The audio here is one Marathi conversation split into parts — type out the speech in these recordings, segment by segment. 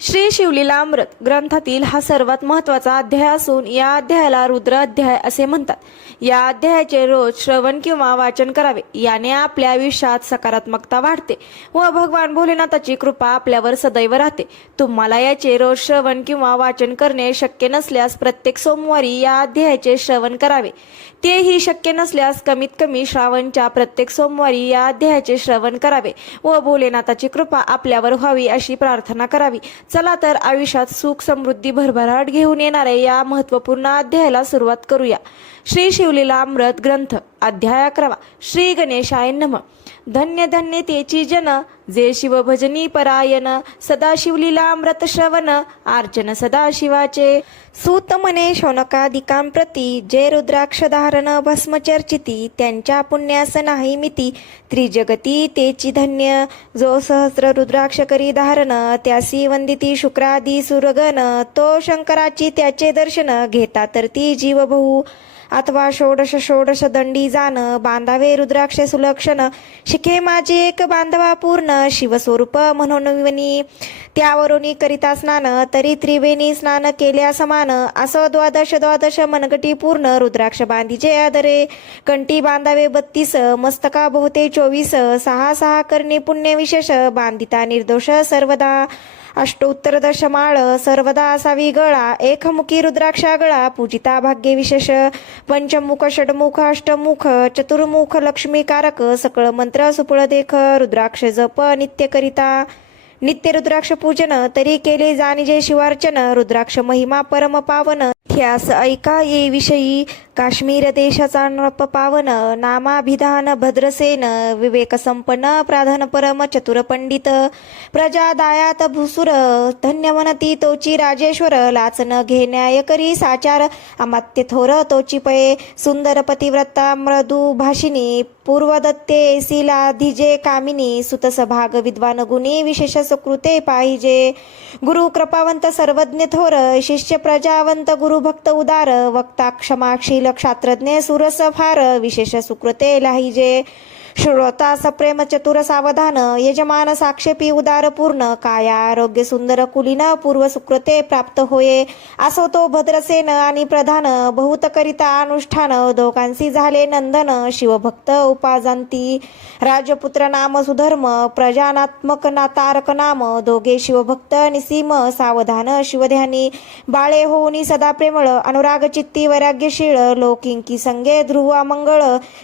श्री शिवलीलामृत ग्रंथातील हा सर्वात महत्त्वाचा अध्याय असून या अध्यायाला रुद्र अध्याय असे म्हणतात. या अध्यायाचे रोज श्रवण किंवा वाचन करावे. याने आपल्या आयुष्यात सकारात्मकता वाढते व भगवान भोलेनाथाची कृपा आपल्यावर सदैव राहते. तुम्हाला याचे रोज श्रवण किंवा वाचन करणे शक्य नसल्यास प्रत्येक सोमवारी या अध्यायाचे श्रवण करावे. तेही शक्य नसल्यास कमीत कमी श्रावणच्या प्रत्येक सोमवारी या अध्यायाचे श्रवण करावे व भोलेनाथाची कृपा आपल्यावर व्हावी अशी प्रार्थना करावी. चला तर आयुष्यात सुख समृद्धी भरभराट घेऊन येणाऱ्या या महत्त्वपूर्ण अध्यायाला सुरुवात करूया. श्री शिवलीलामृत ग्रंथ अध्याय 11. श्री गणेशाय नमः. धन्य धन्य तेची जन जे शिव भजनी परायण सदा शिवलीलामृत श्रवण अर्चन सदा शिवाचे. सूत म्हणे शौनकादिकां प्रती जे रुद्राक्ष धारण भस्म चर्चिती त्यांच्या पुण्यास नाही मिती त्रिजगती तेची धन्य जो सहस्र रुद्राक्ष करी धारण त्यासी वंदिती शुक्रादी सुरगण तो शंकराची त्याचे दर्शन घेता तर ती जीव बहु अथवा षोडश दंडी जाण बांधावे रुद्राक्ष सुलक्षण शिखे माझे एक बांधवा पूर्ण शिवस्वरूप म्हणून विनी त्यावरून करिता स्नान तरी त्रिवेणी स्नान केल्या समान असो द्वादश मनगटी पूर्ण रुद्राक्ष बांधीचे आदरे कंठी बांधावे 32 मस्तका बहुते 24 सहा करणे पुण्य विशेष बांधिता निर्दोष सर्वदा अष्टोत्तर दशमाळ सर्वदा असावी गळा एकमुखी रुद्राक्षा गळा पूजिता भाग्य विशेष पंचमुख षडमुख अष्टमुख चतुर्मुख लक्ष्मीकारक सकळ मंत्र सुपळ देख रुद्राक्ष जप नित्य करिता नित्य रुद्राक्ष पूजन तरी केले जाणीजे शिवार्चन रुद्राक्ष महिमा परम पावन ध्यास ऐका ये विषयी काश्मीर देशाचा नृप पावन नामाभिधान भद्रसेन विवेक संपन्न प्राधान परम चतुर पंडित प्रजा दायात भूसुर धन्य म्हणती तोची राजेश्वर लाचन घेण्याय करी साचार अमात्य थोर तोची पये सुंदर पतिव्रता मृदू भाषिनी पूर्वदत्ते शिलाधिजे कामिनी सुतस भाग विद्वान गुणी विशेष सुकृते पाहिजे गुरु कृपावंत सर्वज्ञ थोर शिष्य प्रजावंत गुरु भक्त उदार वक्ता क्षमाशील क्षात्रज्ञ सुरस फार विशेष सुकृते लाहिजे श्रोता सप्रेम चतुर सावधान यजमान साक्षेपी उदार पूर्ण काया आरोग्य सुंदर कुलीन पूर्व सुकृते प्राप्त होये असो तो भद्रसेन आणि प्रधान बहुत करिता अनुष्ठान दोघांशी झाले नंदन शिवभक्त उपाजांती राजपुत्र नाम सुधर्म प्रजानात्मक तारक नाम दोघे शिवभक्त निसीम सावधान शिवध्यानी बाळे होऊनी सदा प्रेमळ अनुराग चित्ती वैराग्यशीळ लोकिंकी संगे ध्रुव मंगळ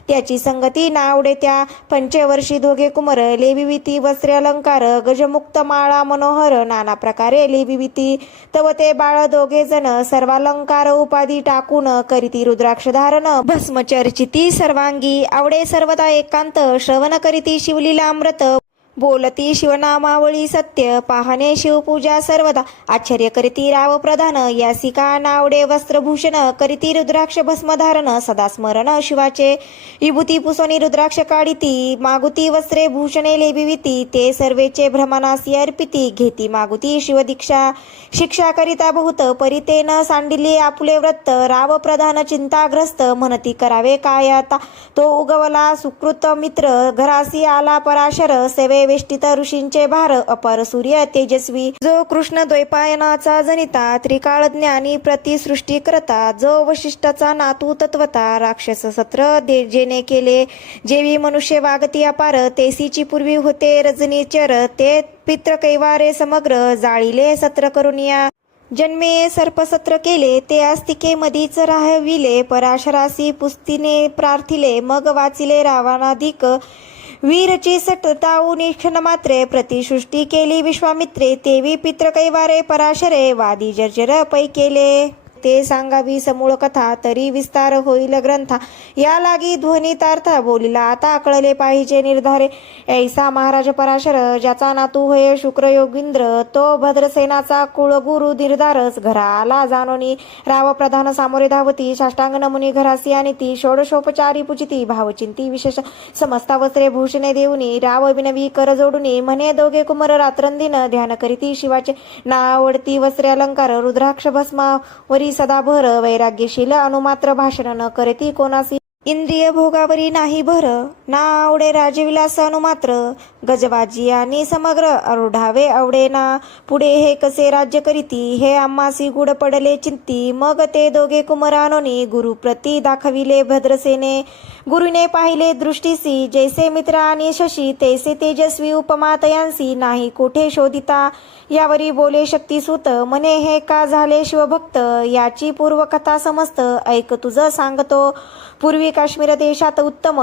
त्याची संगती नावडे त्या पंचवर्षी दोघे कुमर लेविविती वस्त्र अलंकार गजमुक्त माळा मनोहर नाना प्रकारे लेविविती तव ते बाळ दोघे जण सर्वालंकार उपाधी टाकून करीती रुद्राक्ष धारण भस्म चर्चिती सर्वांगी आवडे सर्वदा एकांत श्रवण करीती शिवलीलामृत बोलती शिवनामावळी सत्य पाहणे शिवपूजा सर्वदा आश्चर्य करीती राव प्रधान यासिका नावडे वस्त्रभूषण करीती रुद्राक्ष भस्मधारण सदा स्मरण शिवाचे विभूती पुसोनी रुद्राक्ष काढिती मागुती वस्त्रे भूषणे लेबिविती ते सर्वेचे भ्रमणासी अर्पिती घेती मागुती शिवदीक्षा शिक्षा करिता बहुत परिते न सांडिले आपुले व्रत राव प्रधान चिंताग्रस्त म्हणती करावे काय आता तो उगवला सुकृत मित्र घरासी आला पराशर सेवे वेष्टित ऋषींचे भार अपार सूर्य तेजस्वी जो कृष्ण द्वैपायनाचा जनिता त्रिकाळ ज्ञानी प्रतिसृष्टी करता जो वशिष्ठाचा नातू तत्वता राक्षस सत्र जेने केले जेवी मनुष्य वागती अपार तेसीची पूर्वी होते रजनीचर ते पित्र कैवारे समग्र जाळीले सत्र करुनिया जन्मे सर्पसत्र केले ते आस्तिके मधीच राहविले पराशरासी पुस्तीने प्रार्थिले मग वाचिले रावणाधिक वीरची सटताऊ निक्षण मात्रे प्रतिसृष्टी केली विश्वामित्रे तेवी पित्र कैवारे पराशरे वादी जर्जर पै केले ते सांगावी समूळ कथा तरी विस्तार होईल ग्रंथा या लागी ध्वनितार्थ बोलिला आता कळले पाहिजे निर्धारे ऐसा महाराज पराशर ज्याचा नातू होय शुक्र योगींद्र तो भद्रसेनाचा कुळगुरु निर्धारस घरा आला जाणोनी राव प्रधान सामोरे धावती साष्टांग नमुनी घरासी आणि ती षोडशोपचारी पूजिती भावचिंती विशेष समस्ता वस्त्रे भूषणे देऊनी राव विनवी कर जोडुनी म्हणे दोघे कुमर रात्रंदिन ध्यान करीती शिवाचे नावडती वस्त्रे अलंकार रुद्राक्ष भस्मावरी सदाभर वैराग्यशील अनुमात्र भाषण न करती कोणासी इंद्रिय भोगावरी नाही भर ना आवडे राजविलास अनुमात्र गजबाजी आणि समग्र आरूढावे आवडे ना पुढे हे कसे राज्य करीती हे आम्हासी गुड पडले चिंती मग ते दोघे कुमारानोनी गुरुप्रती दाखविले भद्रसेने गुरुने पाहिले दृष्टीसी जैसे मित्र आणि शशी तैसे तेजस्वी उपमा तयांसी नाही कोठे शोधिता यावरी बोले शक्तिसूत मने हे का झाले शिवभक्त याची पूर्वकथा समस्त ऐक तुझं सांगतो पूर्वी काश्मीर देशात उत्तम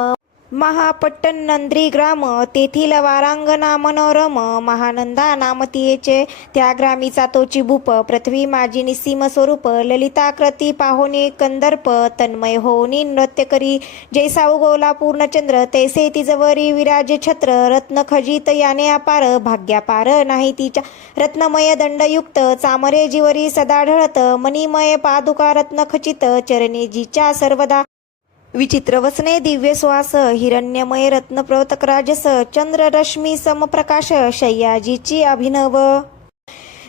महापट्टण नंद्री ग्राम तेथील वारांगना मनोरम महानंदा नामतीयेचे त्या ग्रामीचा तोची भूप पृथ्वी माझी निसीम स्वरूप ललिताकृती पाहोनी कंदर्प तन्मय होनी नृत्य करी जैसा उगवला पूर्णचंद्र तैसे तिजवरी विराजे छत्र रत्न खजित याने अपार भाग्यापार नाही तिच्या रत्नमय दंडयुक्त चामरे जीवरी सदा ढळत मणिमय पादुका रत्न खचित चरणी जिच्या सर्वदा विचित्र वसने दिव्य श्वास हिरण्यमय रत्न राजस चंद्र रश्मी समप्रकाश शय्याजीची अभिनव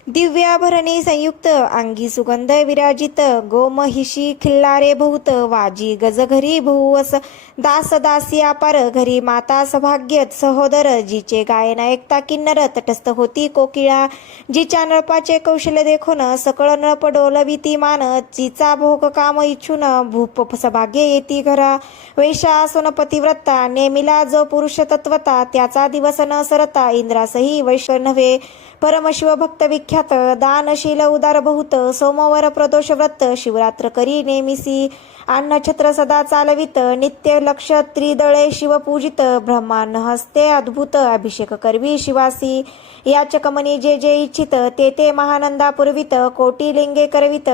दिव्याभरणी संयुक्त अंगी सुगंध विराजित गोमहिषी खिल्लारे बहुत वाजी गजघरी बहुवस दास दासी अपार घरी माता सभाग्य सहोदर जिचे गायन ऐकता किन्नर तटस्थ होती कोकिळा जिच्या नळपाचे कौशल्य देखून सकळ नळप डोलविती मान जिचा भोग काम इच्छून भूप सभाग्य येती घरा वैशा आसन पतिव्रता नेमिला जो पुरुष तत्वता त्याचा दिवस न सरता इंद्रासही वैश्य नव्हे परमशिवभक्त विख्यात दानशील उदार बहुत सोमवार प्रदोष व्रत शिवरात्र करी नेमिसी अन्नछत्र सदा चालवित नित्य लक्ष त्रिदळे शिवपूजित ब्रह्मांड हस्ते अद्भुत अभिषेक करवी शिवासी याचकमनी जे जे इच्छित ते ते महानंदा पुरवित कोटी लिंगे करवित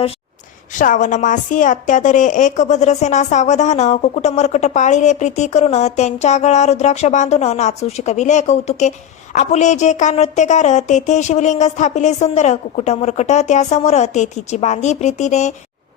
श्रावण मासी अत्यादरे एक भद्रसेना सावधान कुकुट मरकट पाळिले प्रीती करून त्यांच्या गळा रुद्राक्ष बांधून नाचू शिकविले कौतुके आपुले जे का नृत्यगार तेथे शिवलिंग स्थापिले सुंदर कुकुट मरकट त्यासमोर तेथीची बांधी प्रीतीने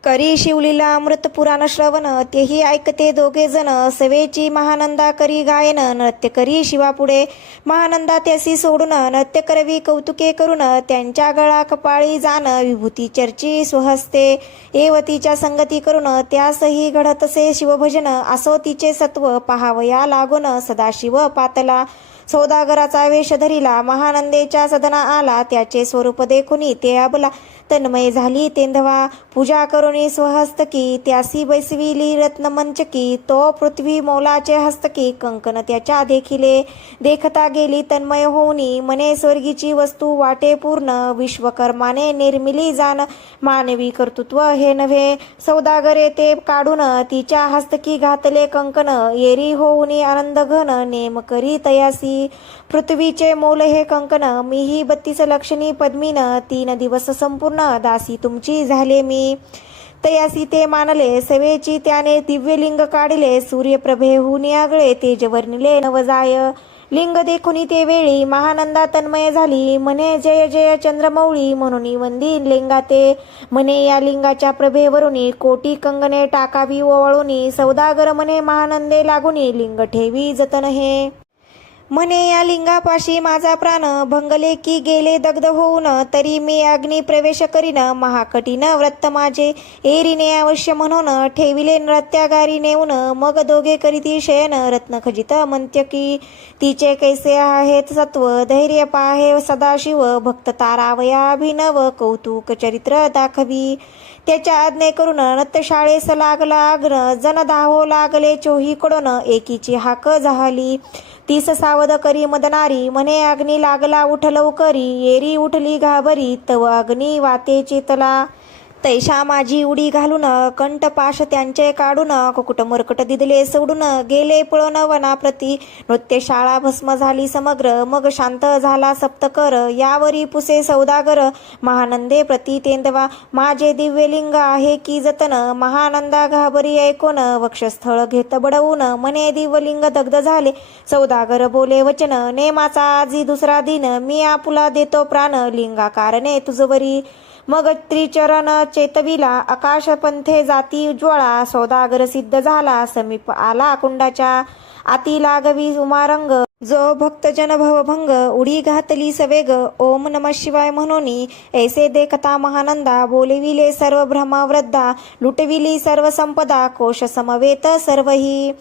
करी शिवलीला अमृत पुराण श्रवण तेही ऐकते दोघे जण सवेची महानंदा करी गायन नृत्य करी शिवापुढे महानंदा त्यासी सोडून नृत्य करवी कौतुके करून त्यांच्या गळा कपाळी जाण विभूती चर्ची स्वहस्ते एवतीच्या संगती करून त्यासही घडतसे शिवभजन असो तिचे सत्व पहावया लागून सदाशिव पातला सौदागराचा वेश धरिला महानंदेच्या सदना आला त्याचे स्वरूप देखुनी ते अबला तन्मय झाली तेंधवा पूजा करुणी स्वहस्तकी त्यासी बैसविली रत्नमंचकी तो पृथ्वी मौलाचे हस्तकी कंकन त्याच्या देखिले देखता गेली तन्मय होऊनी मने स्वर्गीची वस्तू वाटे पूर्ण विश्वकर्माने निर्मिली जाण मानवी कर्तृत्व हे नव्हे सौदागरे ते काढून तिच्या हस्तकी घातले कंकन येरी होऊनी आनंद घन नेम करी तयासी पृथ्वीचे मौल हे कंकन मीही 32 लक्षणी पद्मीन 3 दिवस संपूर्ण दासी तुमची झाले मी तयासी ते मानले सवेची त्याने दिव्यलिंग काढले सूर्यप्रभेहून आगळे तेजवर्णिले नवजाय लिंग देखुनी ते वेळी महानंदा तन्मय झाली म्हणे जय जय चंद्रमौळी म्हणून वंदी लिंगाते म्हणे या लिंगाच्या प्रभेवरुनी कोटी कंगने टाकावी ओवाळूनी सौदागर म्हणे महानंदे लागुनी लिंग ठेवी जतन हे म्हणे या लिंगापाशी माझा प्राण भंगले की गेले दग्ध होऊन तरी मी अग्नी प्रवेश करीन महाकठीण व्रत माझे एरीने अवश्य म्हणून ठेविले नृत्यागारी नेऊन मग दोघे करीती शयन रत्नखजित मंत्यकी तिचे कैसे आहेत सत्व धैर्य पाहे सदाशिव भक्त तारावया अभिनव कौतुक चरित्र दाखवी त्याच्या आज्ञे करून नृत्यशाळेस लागला अग्न जन धावो लागले चोहीकडून एकीची हाक झाली 30 सावध करी मदनारी म्हणे अग्नी लागला उठ लवकरी येरी उठली घाबरी तव अग्नी वाते चेतला तैशा माझी उडी घालून कंठपाश त्यांचे काढून कुकुट मरकट दिदले सोडून गेले पळून वनाप्रती नृत्यशाळा भस्म झाली समग्र मग शांत झाला सप्तकर यावरी पुसे सौदागर महानंदे प्रती तेंदवा माझे दिव्यलिंग आहे की जतन महानंदा घाबरी ऐकून वक्षस्थळ घेत बडवून मने दिव्यलिंग दग्ध झाले सौदागर बोले वचन नेमाचा आजी दुसरा दिन मी आपुला देतो प्राण लिंगा कारणे तुझवरी मग त्रिचरण चेतविला आकाश पंथे जाती उज्वळा सौदागर सिद्ध झाला समीप आला कुंडाच्या आती लागवी उमारंग जो भक्तजन भवभंग उडी घातली सवेग ओम नमः शिवाय म्हणोनी ऐसे देखता महानंदा बोलविले सर्व ब्रह्मवृद्धा लुटविली सर्व संपदा कोश समवेत सर्वही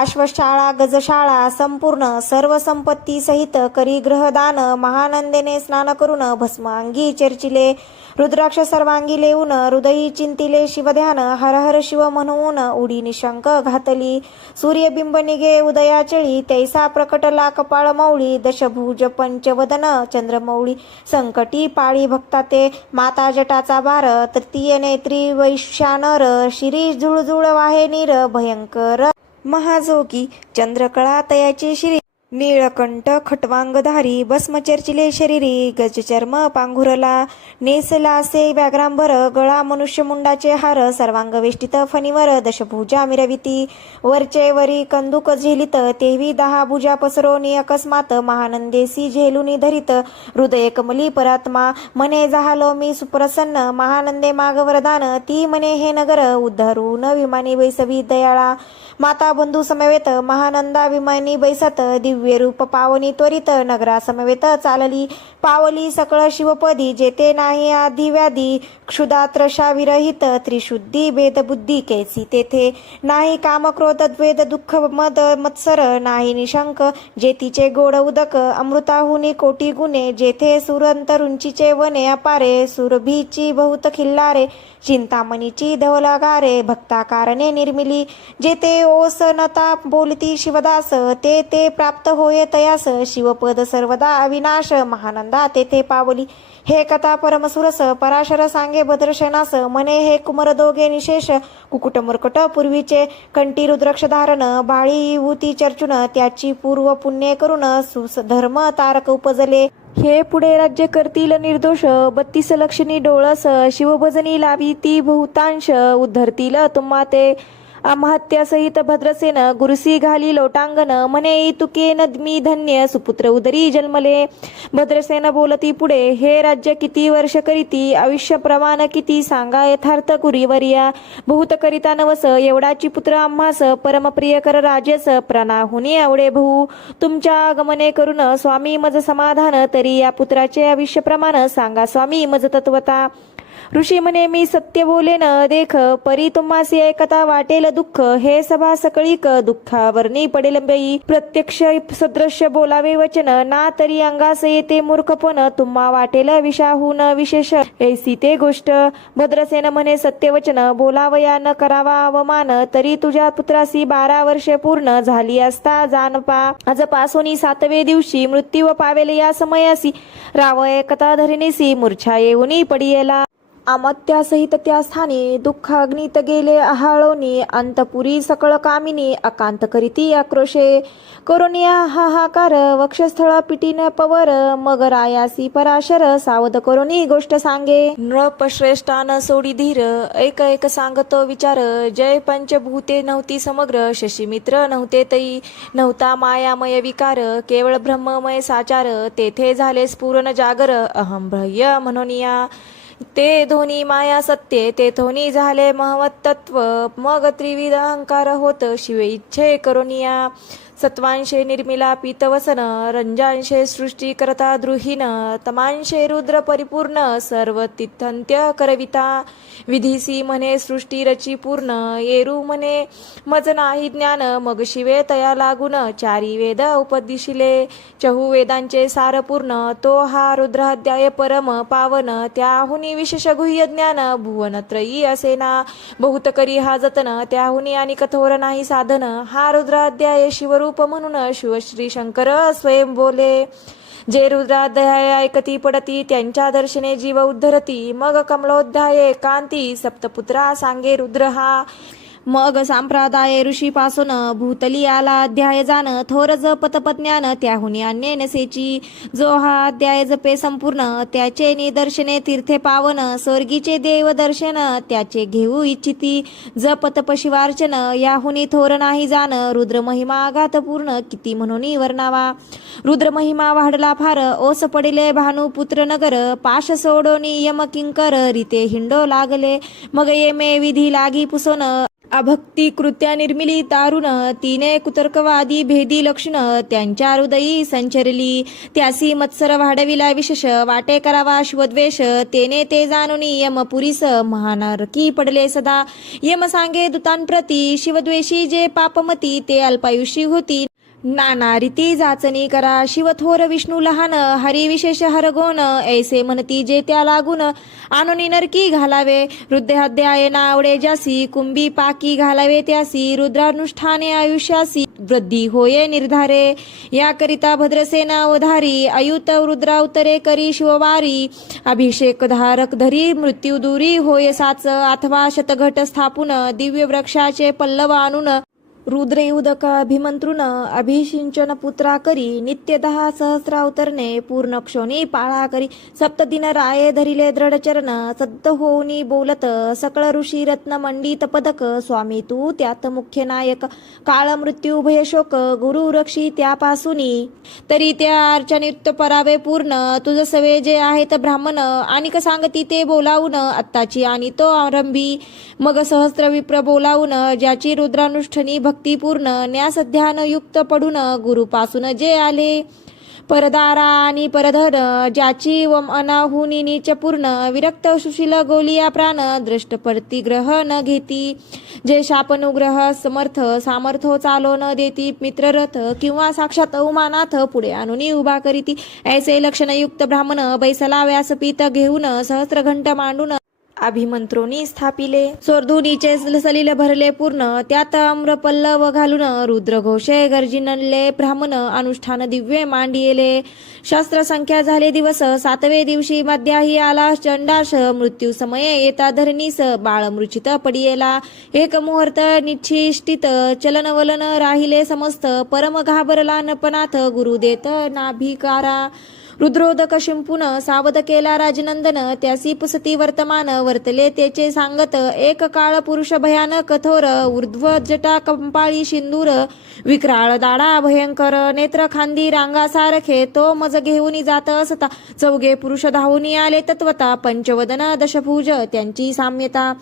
अश्वशाळा गजशाळा संपूर्ण सर्व संपत्ती सहित करी ग्रहदान महानंदेने स्नान करून भस्मांगी चर्चिले रुद्राक्ष सर्वांगी लेऊन हृदयी चिंतिले शिवध्यान हर हर शिव म्हणून उडी निशंक घातली सूर्यबिंब निघे उदयाचळी तैसा प्रकटला कपाळ मौळी दशभुज पंचवदन चंद्रमौळी संकटी पाळी भक्ता ते माता जटाचा भार तृतीय नेत्री वैश्यानर शिरी झुळझुळ वाहे नीर भयंकर महाजोगी चंद्रकळा तयाची शिरी नीळकंठ खटवांगधारी भस्म चर्चिले शरीरी गजचर्म पांघुरला नेसला से व्याघ्रांबर गळा मनुष्यमुंडाचे हार सर्वांग वेष्टित फणीवर दशभुजा मिरविती वरचे वरी कंदुक झेलित तेवी 10 भुजा पसरोनी अकस्मात महानंदेसी झेलुनी धरित हृदय कमली परात्मा मने जाहलो मी सुप्रसन्न महानंदे माग वरदान ती मने हे नगर उद्धरून विमानी बैसवी दयाळा माता बंधू समवेत महानंदा विमानी बैसत दिव्य रूप पावनी त्वरित नगरा समवेत चालली पावली सकळ शिवपदी जेते नाही आधी व्याधी क्षुदात्रशा विरहित त्रिशुद्धी भेदबुद्धी कैसी तेथे नाही काम क्रोध द्वेद दुःख मद मत्सर नाही निशंक जेतीचे गोड उदक अमृताहुनी कोटी गुणे जेथे सुरंतरुंचीचे वने अपारे सुरभीची बहुत खिल्लारे चिंतामणीची धवलगारे भक्ता कारणे निर्मिली जेते ओस नता बोलती शिवदास ते ते प्राप्त होये तयास शिवपद सर्वदा अविनाश महानंदा तेथे पावली हे कथा परमसुरस पराशर सांगे भद्रशनास मने हे कुमर दोघे निशेष कुकुट मुरकट पूर्वीचे कंठी रुद्राक्ष धारण बाळी युवती चर्चुन त्याची पूर्व पुण्य करून सुधर्म तारक उपजले हे पुढे राज्य करतील निर्दोष 32 लक्षणी डोळस शिवभजनी लावी ती बहुतांश उद्धरतील तुम्हा ते अमात्यासहित भद्रसेन गुरुसी घाली लोटांगण म्हणे तुके मी धन्य सुपुत्र उदरी जन्मले भद्रसेन बोलती पुढे हे राज्य किती वर्ष करीती आयुष्य प्रमाण किती सांगा यथार्थ कुरीवर्या बहुत करिता नवस एवढाची पुत्र आम्हास परमप्रिय कर राजस प्राणाहुनी आवडे भाऊ तुमच्या आगमने करून स्वामी मज समाधान तरी या पुत्राचे आयुष्य प्रमाण सांगा स्वामी मज तत्वता ऋषी म्हणे मी सत्य बोलेन देख परी तुम्हासी ऐकता वाटेल दुःख हे सभा सकळीक दुःखावरणी पडेल बाई प्रत्यक्ष सदृश्य बोलावे वचन ना तरी अंगास येते मूर्खपण तुम्हा वाटेल विषाहून विशेष ऐसी ते गोष्ट भद्रसेन म्हणे सत्यवचन बोलावया न करावा अवमान तरी तुझ्या पुत्रासी 12 वर्षे पूर्ण झाली असता जानपा आजपासोनी 7वे दिवशी मृत्यू पावेल या समयासी राव ऐकता धरणीसी मूर्छा येऊनी पडियेला अमत्यासहित त्या स्थानी दुःखाग्नीत गेले आहाळोनी अंतपुरी सकळ कामिनी अकांत करीती आक्रोशे करोनिया हाहाकार वक्षस्थळ पिटीन पवर मग रायासी पराशर सावध करोनी गोष्ट सांगे नृपश्रेष्ठान सोडी धीर ऐक ऐक सांगतो विचार जय पंचभूते नव्हती समग्र शशीमित्र नव्हते तई नव्हता मायामय विकार केवळ ब्रह्ममय साचार तेथे झाले स्फुरण जागर अहंभ्रय म्हणूनिया ते धोनी माया सत्ये ते धोनी झाले महवत्तत्व मग त्रिविध अहंकार होत शिव इच्छे करोनिया सत्वांशे निर्मिला पीतवसन रंजांशे सृष्टी करता द्रुहीन तमांशे रुद्र परिपूर्ण सर्व तिथंत्य करविता विधीसी म्हणे सृष्टी रची पूर्ण येरू म्हणे मज नाही ज्ञान मग शिवे तया लागून 4 वेद उपदिशिले चहू वेदांचे सार पूर्ण तो हा रुद्राध्याय परम पावन त्याहुनी विशेष गुह्य ज्ञान भुवनत्रयी असेना बहुत करी हा जतन त्याहुनी आणि कठोर नाही साधन हा रुद्राध्याय शिवरूप म्हणून शिवश्री शंकर स्वयं बोले जे रुद्राध्याय ऐकती पडती त्यांच्या दर्शने जीव उद्धरती मग कमलोध्याय कांती सप्तपुत्रा सांगे रुद्र हा मग संप्रदाय ऋषी पासून भूतली आला अध्याय जाण थोर जप तपज्ञान त्याहुनी अन्य नसेची जो हा अध्याय जपे संपूर्ण त्याचे निदर्शने तीर्थे पावन स्वर्गीचे देव दर्शन त्याचे घेऊ इच्छिती जप तप शिवार्चन याहुनी थोर नाही जाण रुद्र महिमा आघात पूर्ण किती म्हणून वर्णावा रुद्र महिमा वाढला फार ओस पडिले भानुपुत्र नगर पाश सोडोनी यम किंकर रीते हिंडो लागले मग येमे विधी लागी पुसोन अभक्ती कृत्या निर्मिली तारुण तिने कुतर्कवादी भेदी लक्षण त्यांच्या हृदयी संचरली त्यासी मत्सर वाढविला विशेष वाटे करावा शिवद्वेष तेने ते जाणून यम पुरीस महानरकी पडले सदा यम सांगे दूतांप्रती शिवद्वेषी जे पापमती ते अल्पायुषी होती नाना रीती जाचणी करा शिवथोर विष्णू लहान हरी विशेष हरगोन ऐसे म्हणती जे त्या लागून आणून नरकी घालावे रुद्राध्याय नावडे जासी कुंभी पाकी घालावे त्यासी रुद्रानुष्ठाने आयुष्यासी वृद्धी होये निर्धारे याकरिता भद्रसेना वधारी अयुत रुद्रावतरे करी शिववारी अभिषेक धारक धरी मृत्यू दुरी होय साच अथवा शतघट स्थापून दिव्य वृक्षाचे पल्लव आणून रुद्र उदक अभिमंत्रुन अभिषिंचन पुत्रा करी नित्य 10 सहस्रावतरणे पूर्ण क्षोणी पाळा करी सप्तदिन राये धरिले दृढचरण सद्द होऊनी बोलत सकळ ऋषी रत्न मंडित पदक स्वामी तू त्यात मुख्य नायक काळ मृत्यू उभय शोक गुरु रक्षी त्यापासूनी तरी त्या अर्चनियुक्त परावे पूर्ण तुझ सवे जे आहेत ब्राह्मण आणिक सांगती ते बोलावून आत्ताची आणि तो आरंभी मग सहस्त्र विप्र बोलावून ज्याची रुद्रानुष्ठनी भक्तीपूर्ण न्यासध्यान युक्त पडून गुरुपासून जे आले परदारा आणि परधर ज्याची व अनाहुनी नीच पूर्ण विरक्त सुशील गोलिया प्राण दृष्ट प्रतिग्रह न घेती जे शापनुग्रह समर्थ सामर्थ्य चालो न देती मित्ररथ किंवा साक्षात उमानाथ पुढे आणून उभा करीती ऐसे लक्षणयुक्त ब्राह्मण बैसला व्यासपीठ घेऊन सहस्त्रघंट मांडून अभिमंत्रोनी स्थापिले सोर्धुनीचे सलिल भरले पूर्ण त्यात अम्रपल्लव घालून रुद्रघोषे गर्जिनले ब्राह्मण अनुष्ठान दिव्य मांडिले शास्त्र संख्या झाले दिवस 7वे दिवशी मध्याही आला चंडाश मृत्यू समये येता धरणीस बाळ मृचित पडियेला एक मुहूर्त निच्छिष्टित चलनवलन राहिले समस्त परम घाबरला नपनाथ गुरु देत नाभिकारा रुद्रोदक शिंपून सावध केला राजनंदन त्यासी पुसती वर्तमान वर्तले त्याचे सांगत एक काळ पुरुष भयानक कठोर ऊर्ध्व जटा कंपाळी सिंदूर विक्राळ दाडा भयंकर नेत्र खांदी रांगा सारखे तो मज घेऊन जात असता चौघे पुरुष धावून आले तत्वता पंचवदन दशभुज त्यांची साम्यता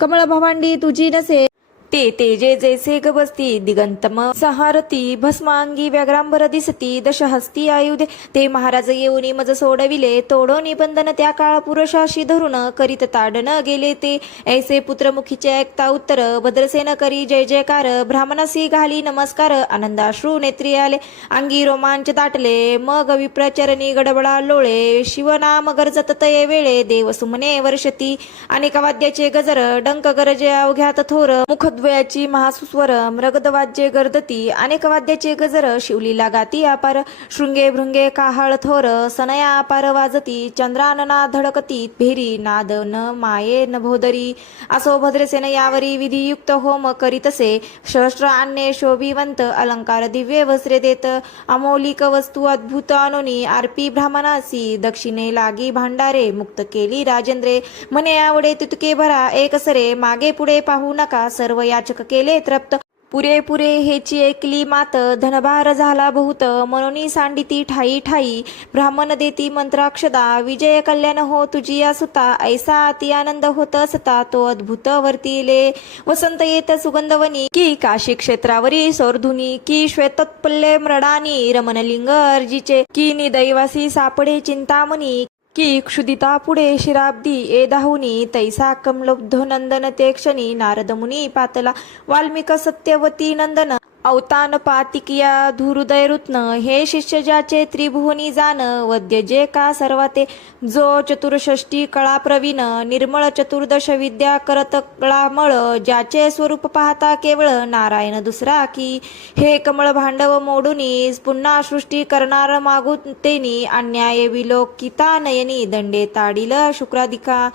कमळ भवांडी तुझी नसे ते तेजे जैसे गबसती दिगंतम सहारती भस्मांगी व्याघ्रांबर दिसती दशहस्ती आयुधे ते महाराज येऊनी मज सोडविले तोडोनी बंधन त्या काळ पुरुषाशी धरून करीत ताडन गेले ते ऐसे पुत्रमुखीचे ऐकता उत्तर भद्रसेन करी जय जयकार ब्राह्मणासी घाली नमस्कार आनंदाश्रू नेत्री आले अंगी रोमांच दाटले मग विप्रचरणी गडबडा लोळे शिवनाम गरजत तये वेळे देव सुमने वर्षती अनेक वाद्याचे गजर डंक गरजे अवघ्यात थोर मुखद्वयाची महासुस्वर मृगदवाद्ये गर्दती अनेक वाद्याचे गजर शिवलीला गाती अपार शृंगे भृंगे काहळ थोर सनया अपार वाजती चंद्रानना धडकती भेरी नाद न माये न भोदरी असो भद्रसेन यावरी विधियुक्त होम करीतसे शस्त्र आणणे शोभिवंत अलंकार दिव्य वस्त्रे देत अमौलिक वस्तू अद्भुत आणोनी आरपी ब्राह्मणासी दक्षिणे लागी भांडारे मुक्त केली राजेंद्रे म्हणे आवडे तुतके भरा एक सरे मागे पुढे पाहू नका सर्व याचक केले तृप्त पुरे हेची ऐकली मात धनभार झाला बहुत मनोनी सांडिती ठाई ठाई ब्राह्मण देती मंत्राक्षदा विजय कल्याण हो तुझी सुता ऐसा अति आनंद होत असता तो अद्भुत वर्तिले वसंत येत सुगंधवनी की काशी क्षेत्रावरी सोर्धुनी की श्वेतोत्पल्ले मृडानी रमणलिंग अर्जीचे की निदैवासी सापडे चिंतामणी की क्षुदिता पुढे शिराब्दी ए दाहुनी तैसा कमलोब्धो नंदन ते क्षणी नारद मुनी पातला वाल्मिक सत्यवती नंदन अवतान पातिकिया धुहृदय रुत्न हे शिष्य ज्याचे त्रिभुवनी जान वद्य जे का सर्वाते जो चतुर्षष्टी कळा प्रवीण निर्मळ चतुर्दश विद्या करत कळामळ ज्याचे स्वरूप पाहता केवळ नारायण दुसरा की हे कमळ भांडव मोडूनी पुन्हा सृष्टी करणार मागून तेनी अन्याय विलोकिता नयनी दंडे ताडील शुक्राधिका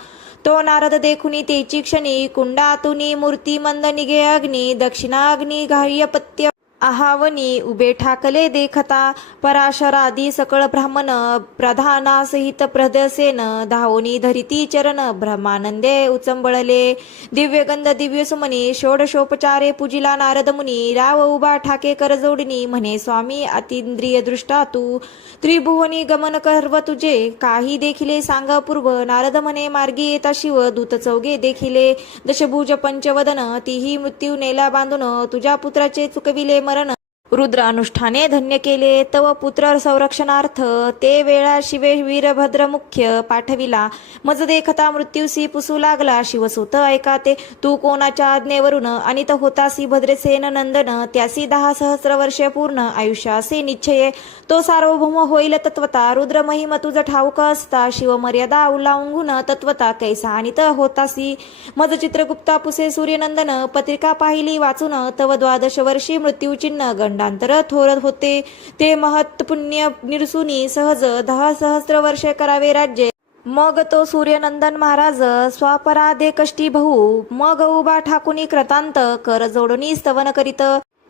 तो नारद देखुनी तेची क्षणी कुंडातुनी मूर्ती मंद निघे अग्नी दक्षिणाग्नी घाह्यपत्य आहावनी उभे ठाकले देखता पराशरादी सकळ ब्राह्मण प्रधानासहित प्रदसेन धावोनी धरिती चरण ब्रह्मानंदे उचंबळले दिव्यगंध दिव्य सुमनी षोडशोपचारे पूजिला नारद मुनी राव उभा ठाके कर जोडणी म्हणे स्वामी अतिंद्रिय दृष्टा तू त्रिभुवनी गमन कर्व तुझे काही देखिले सांगा पूर्व नारद म्हणे मार्गी येता शिव दूत चौघे देखिले दशभुज पंचवदन तीही मृत्यू नेला बांधून तुझ्या पुत्राचे चुकविले मरण रुद्र अनुष्ठाने धन्य केले तव पुत्र संरक्षणार्थ ते वेळा शिवे वीरभद्र मुख्य पाठविला मज देखता मृत्यूसी पुसू लागला शिवसुत ऐका ते तू कोणाच्या आज्ञेवरून अनित होतासी भद्रसेन नंदन त्यासी 10 सहस्र वर्षे पूर्ण आयुष्यासी निश्चये तो सार्वभौम होईल तत्वता रुद्र महिम तुझ ठाऊक असता शिव मर्यादा उल्लांघून तत्वता कैसा अनित होतासी मज चित्रगुप्ता पुसे सूर्यनंदन पत्रिका पाहिली वाचून तव 12 वर्षी मृत्यूचिन्ह गंडांतर थोरत होते ते महत् पुण्य निरसुनी सहज 10 सहस्र वर्षे करावे राज्य मग तो सूर्यनंदन महाराज स्वापराधे कष्टी बहु मग उभा ठाकुनी कृतांत कर जोडणी स्तवन करीत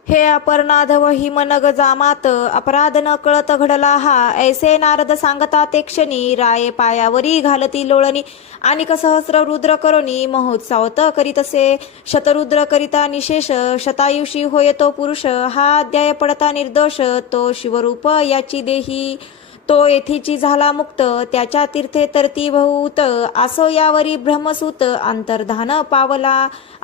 हे अपर्णाधव हिमनग जामात अपराध न कळत घडला हा ऐसे नारद सांगता ते क्षणी राये पायावरी घालती लोळणी आणि सहस्र रुद्र करोनी महोत्सावत करीतसे शतरुद्र करिता निशेष शतायुषी होय तो पुरुष हा अध्याय पडता निर्दोष तो शिवरूप याची देही तो येथीची झाला मुक्त त्याच्या तीर्थे तरती भूत आसो यावरी ब्रह्मसूत अंतर्धान पावला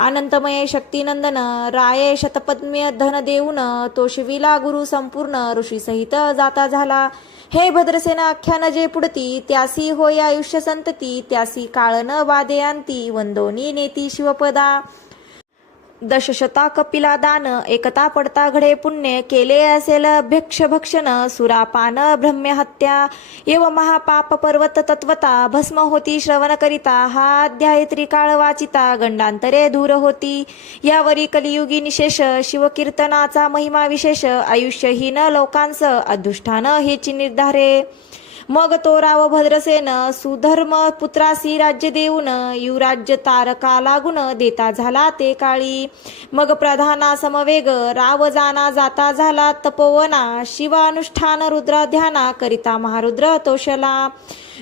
अनंतमय शक्तिनंदन राये शतपद्म्य धन देऊन तो शिविला गुरु संपूर्ण ऋषी सहित जाता झाला हे भद्रसेना आख्यान जे पुढती त्यासी होय आयुष्य संतती त्यासी काळ न बाधे अंती वंदोनी नेती शिवपदा दशशता कपिला दान एकता पडता घडे पुण्य केले असेल अभ्यक्ष भक्षण सुरापान ब्रह्म्य हत्या एव महापाप पर्वत तत्वता भस्म होती श्रवण करिता हा अध्याय त्रिकाळ वाचिता गंडांतरे दूर होती यावरी कलियुगी निशेष शिवकीर्तनाचा महिमा विशेष आयुष्यहीन लोकांस अदुष्ठान हेची निर्धारे मग तो राव भद्रसेन सुधर्म पुत्रासी राज्य देऊन युराज्य तारका लागून देता झाला ते काळी मग प्रधाना समवेग राव जाना जाता झाला तपोवना शिवानुष्ठान रुद्र ध्याना करिता महारुद्र तोषला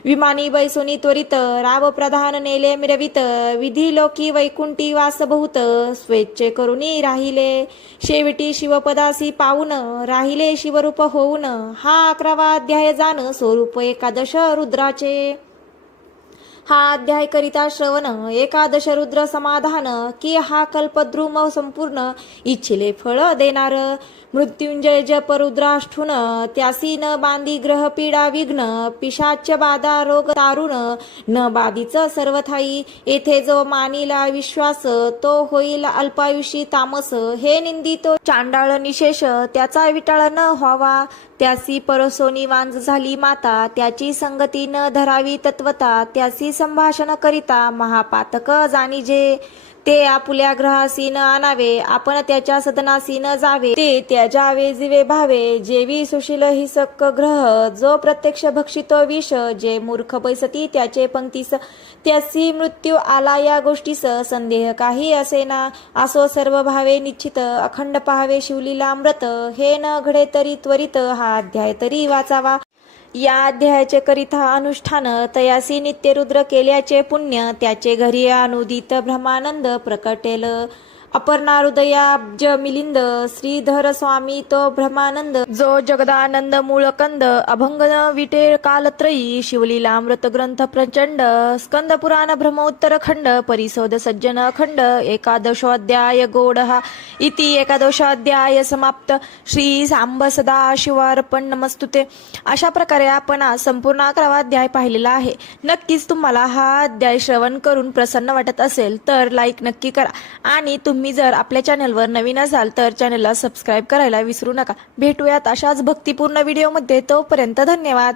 विमानी बैसोनी त्वरित राव प्रधान नेले मिरवित विधी लोकी वैकुंठी वास बहुत स्वेच्छे करुनी राहिले शेवटी शिवपदासी पाऊन राहिले शिवरूप होऊन हा 11वा अध्याय जाण स्वरूप एकादश रुद्राचे हा अध्याय करिता श्रवण एकादश रुद्र समाधान की हा कल्पद्रुम संपूर्ण इच्छिले फळ देणार मृत्युंजय जप रुद्राष्ठून त्यासी न बांधी ग्रह पीडा विघ्न पिशाच बाधा रोग तारुण न बाधीच सर्वथाई येथे जो मानिला विश्वास तो होईल अल्पायुषी तामस हे निंदितो चांडाळ निशेष त्याचा विटाळ न व्हावा त्यासी परसोनी वांज झाली माता त्याची संगती न धरावी तत्वता त्यासी संभाषण करिता महापातक जाणीजे ते आपुल्या ग्रहासी न आणावे आपण त्याच्या सदनासी न जावे ते त्याजावे जीवे भावे जेवी सुशील हिसक ग्रह जो प्रत्यक्ष भक्षितो विष जे मूर्ख बैसती त्याचे पंक्तीस त्यासी मृत्यू आला या गोष्टीस संदेह काही असेना असो सर्व भावे निश्चित अखंड पाहावे शिवलीला अमृत हे न घडे तरी त्वरित हा अध्याय तरी वाचावा या अध्यायाचे करिता अनुष्ठान तयासी नित्य रुद्र केल्याचे पुण्य त्याचे घरी अनुदित ब्रह्मानंद प्रकटेल अपर्णा हृदयाब्ज मिलिंद श्रीधर स्वामी तो ब्रह्मानंद जो जगदानंद मूळकंद अभंग विटे कालत्रयी शिवलीलामृत ग्रंथ प्रचंड स्कंद पुराण ब्रह्मोत्तर खंड परिशोध सज्जन अखंड एकादशोऽध्याय गोडहा इति एकादशोऽध्याय समाप्त श्री सांब सदा शिवार्पण नमस्तुते. अशा प्रकारे आपण आज संपूर्ण 11वा अध्याय पाहिलेला आहे. नक्कीच तुम्हाला हा अध्याय श्रवण करून प्रसन्न वाटत असेल तर लाईक नक्की करा आणि तुम्ही जर आपल्या चॅनलवर नवीन असाल तर चॅनलला सबस्क्राईब करायला विसरू नका. भेटूयात अशाच भक्तिपूर्ण व्हिडिओमध्ये. तोपर्यंत धन्यवाद.